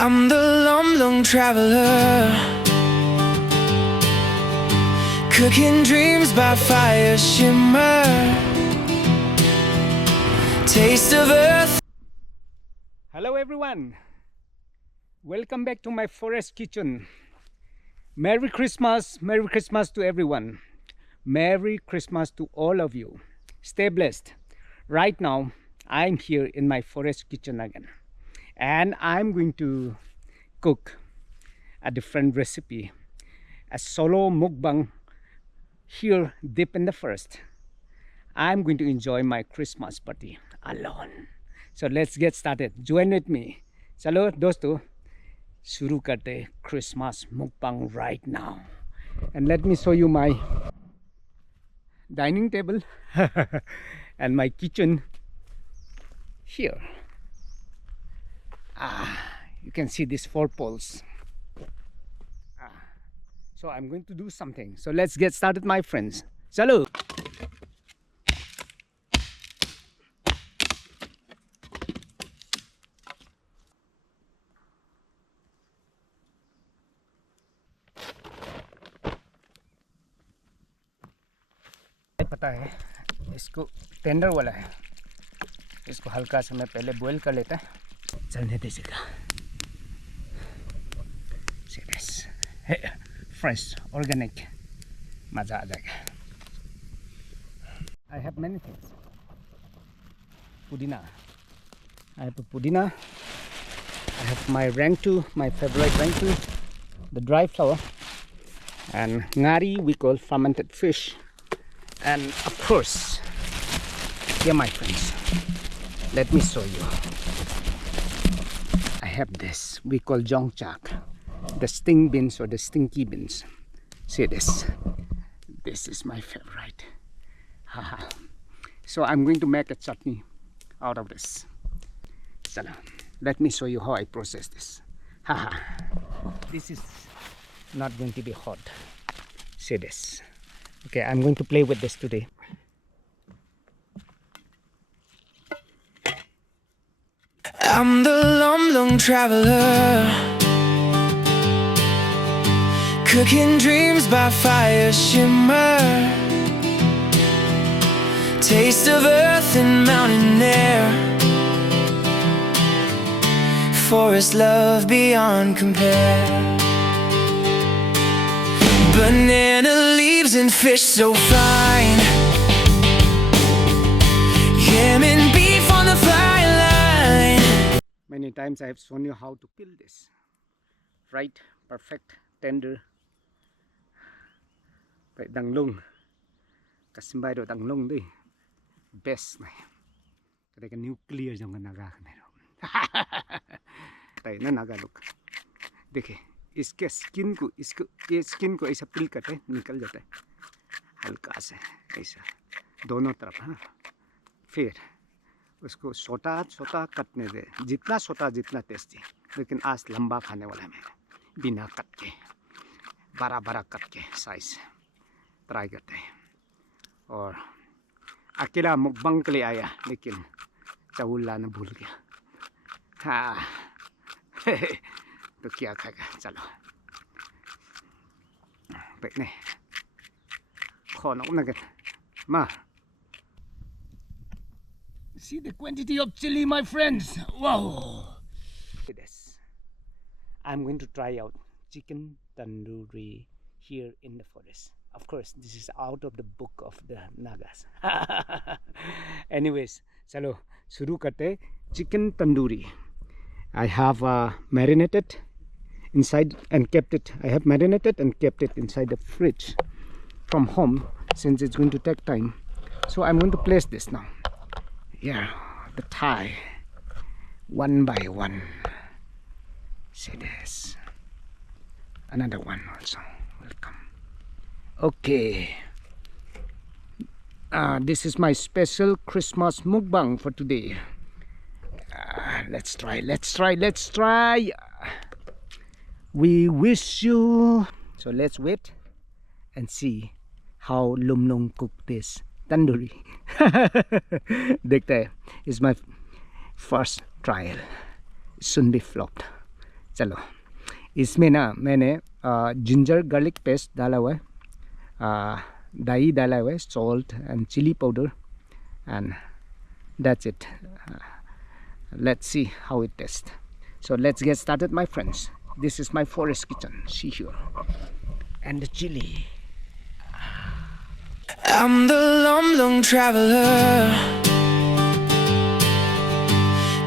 I'm the long traveler, cooking dreams by fire shimmer, taste of earth. Hello everyone, welcome back to my forest kitchen. Merry Christmas to everyone. Merry Christmas to all of you. Stay blessed. Right now I'm here in my forest kitchen again, and I'm going to cook a different recipe, a solo mukbang here deep in the forest. I'm going to enjoy my Christmas party alone. So let's get started. Join with me. चलो दोस्तों, शुरू करते Christmas mukbang right now. And let me show you my dining table and my kitchen here. You can see these 4 poles. So I'm going to do something. So let's get started, my friends. Chalo. पता है इसको tender वाला है, इसको हल्का सा मैं पहले बॉईल कर लेता है चलने दीजिएगा. फ्रेश ऑर्गेनिक मज़ा आ जाएगा. I have many things. Pudina. I have pudina. I have my rangtu, my favorite rangtu, the dry flour, and ngari we call fermented fish. And of course, here my friends, let me show you. I have this we call jongchak, the sting beans or the stinky beans. See this. This is my favorite. So I'm going to make a chutney out of this. So let me show you how I process this. This is not going to be hot. See this. Okay, I'm going to play with this today. I'm the long traveler, cooking dreams by fire shimmer, taste of earth and mountain air, forest love beyond compare. Banana leaves and fish so fine, ham and beef on the fire line. Many times I have shown you how to peel this. Right, perfect, tender. Vậy danglung, kasimbay do danglung đi, best này. Cái cái nuclear trong cái naga này rồi. Đây nó naga look. देखिए इसके skin को ये skin को ऐसा पील करते हैं, निकल जाता है हल्का से ऐसा दोनों तरफ. फिर उसको छोटा कटने दे, जितना छोटा जितना टेस्टी. लेकिन आज लंबा खाने वाला है मैं, बिना कट के बड़ा कट के साइज ट्राई करते हैं. और अकेला मुकबंग के लिए आया, लेकिन चावल लाना भूल गया. तो क्या खाएगा. चलो बैठने खाना नगन मा. See the quantity of chili, my friends. Wow. This. I'm going to try out chicken tandoori here in the forest. Of course, this is out of the book of the Nagas. Anyways, chalo shuru karte chicken tandoori. I have marinated inside and kept it. I have marinated and kept it inside the fridge from home, since it's going to take time. So I'm going to place this now. Yeah, the thigh, one by one. See this. Another one also will come. Okay. This is my special Christmas mukbang for today. Let's try. We wish you. So let's wait and see how Lumnong cook this tandoori. देखते हैं. It's my first trial. Soon be flopped. चलो, इसमें ना मैंने ginger garlic paste डाला हुआ है, दही डाला हुआ है, salt and chilli powder, and that's it. Let's see how it tastes. So let's get started, my friends. This is my forest kitchen. See here, and the chili. I'm the long traveler,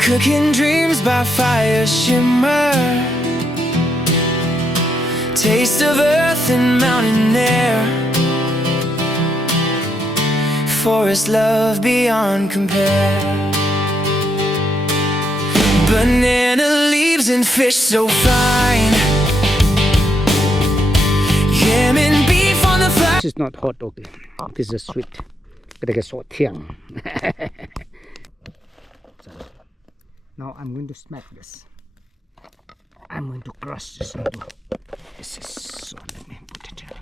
cooking dreams by fire shimmer, taste of earth and mountain air, forest love beyond compare. Banana leaves and fish so fine, yam and beef on the fire. This is not hot, okay. This is sweet. Kita get so thiang. So, now I'm going to smack this. I'm going to crush this into pieces. So let me put it here.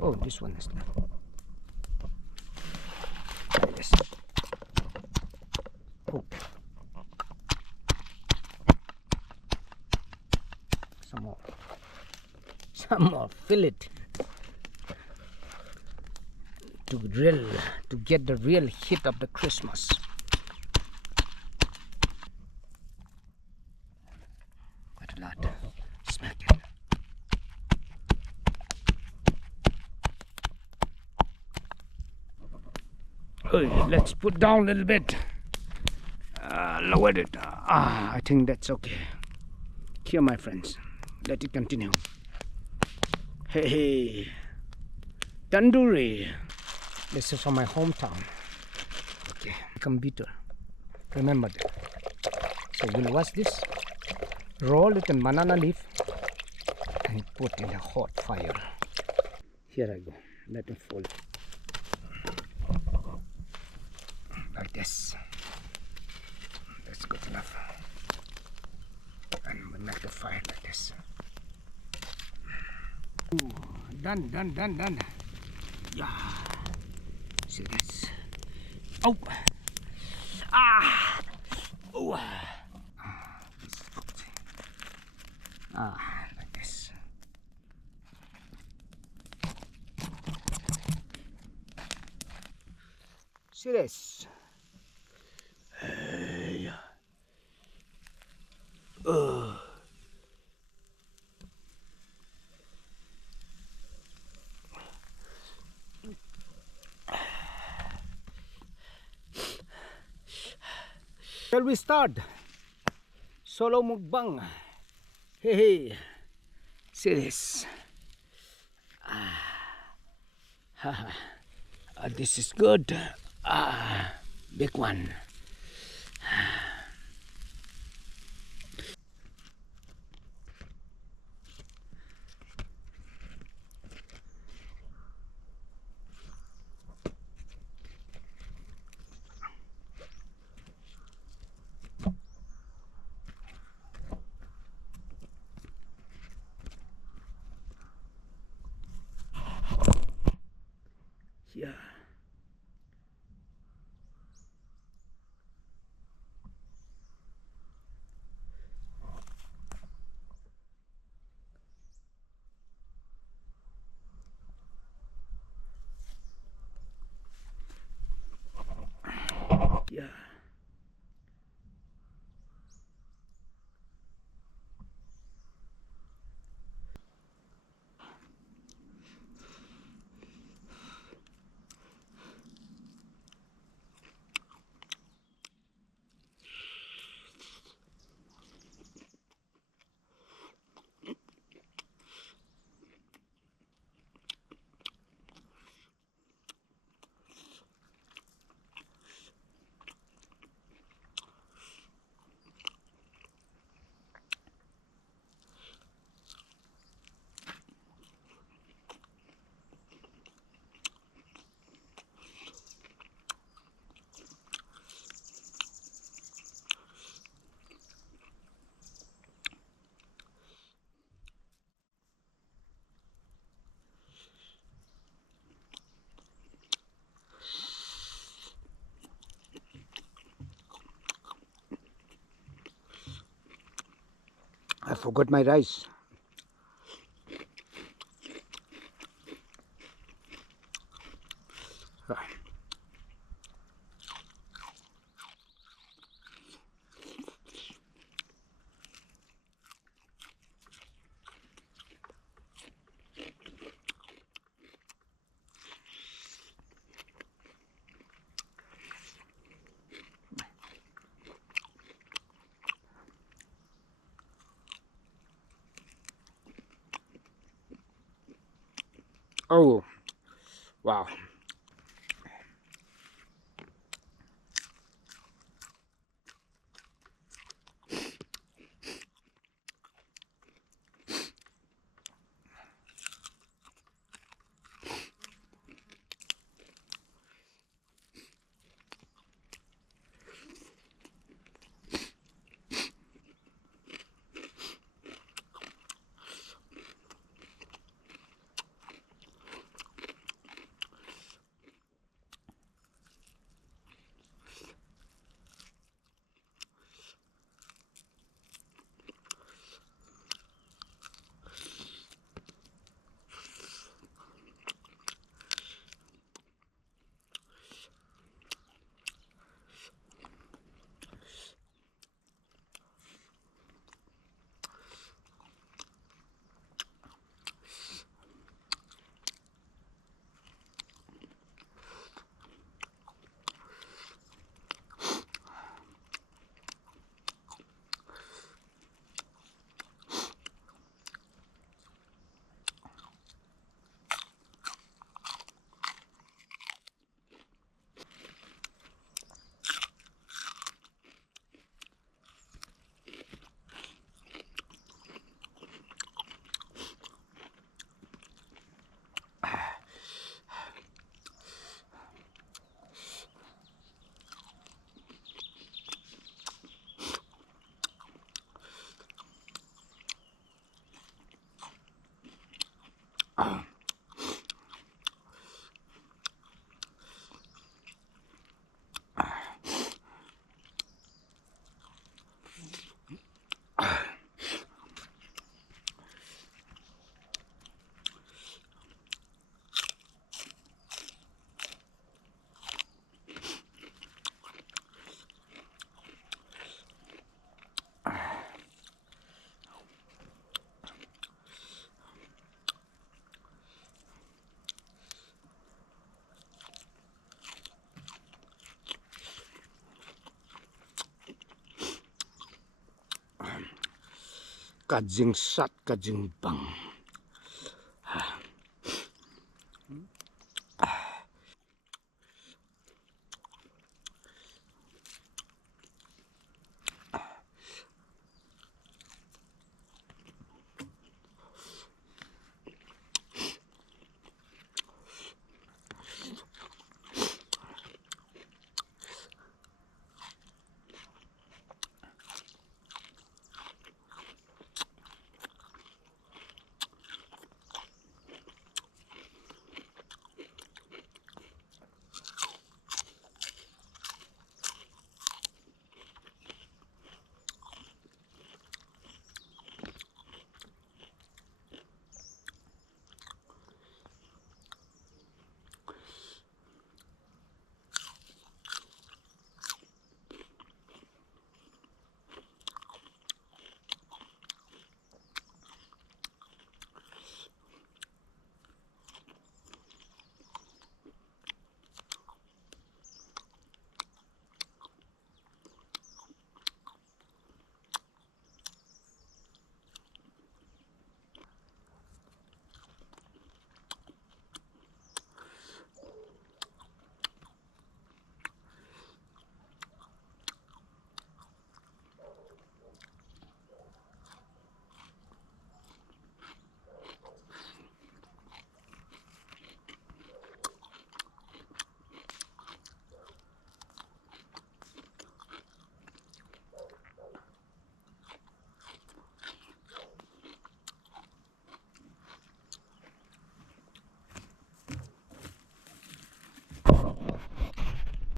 Oh, this one is not. Yes. Oh. Some more. Some more. Fill it. To get the real hit of the Christmas. Quite a lot. Smack it. Let's put down a little bit. Lower it. I think that's okay. Here, my friends. Let it continue. Hey, Tandoori. This is from my hometown. Okay, become bitter. Remember that. So we'll wash this, roll it in banana leaf, and put in a hot fire. Here I go. Let it fall. Like this. That's good enough. And we'll make the fire like this. Ooh, done. Yeah. See this. Oh. Ah. Oh. This is cooked. Like this. See this. Hey. Shall we start? Solo mukbang. Hey. See this. This is good. Big one. Yeah. forgot my rice. Oh, wow. Kajing sat, kajing bang.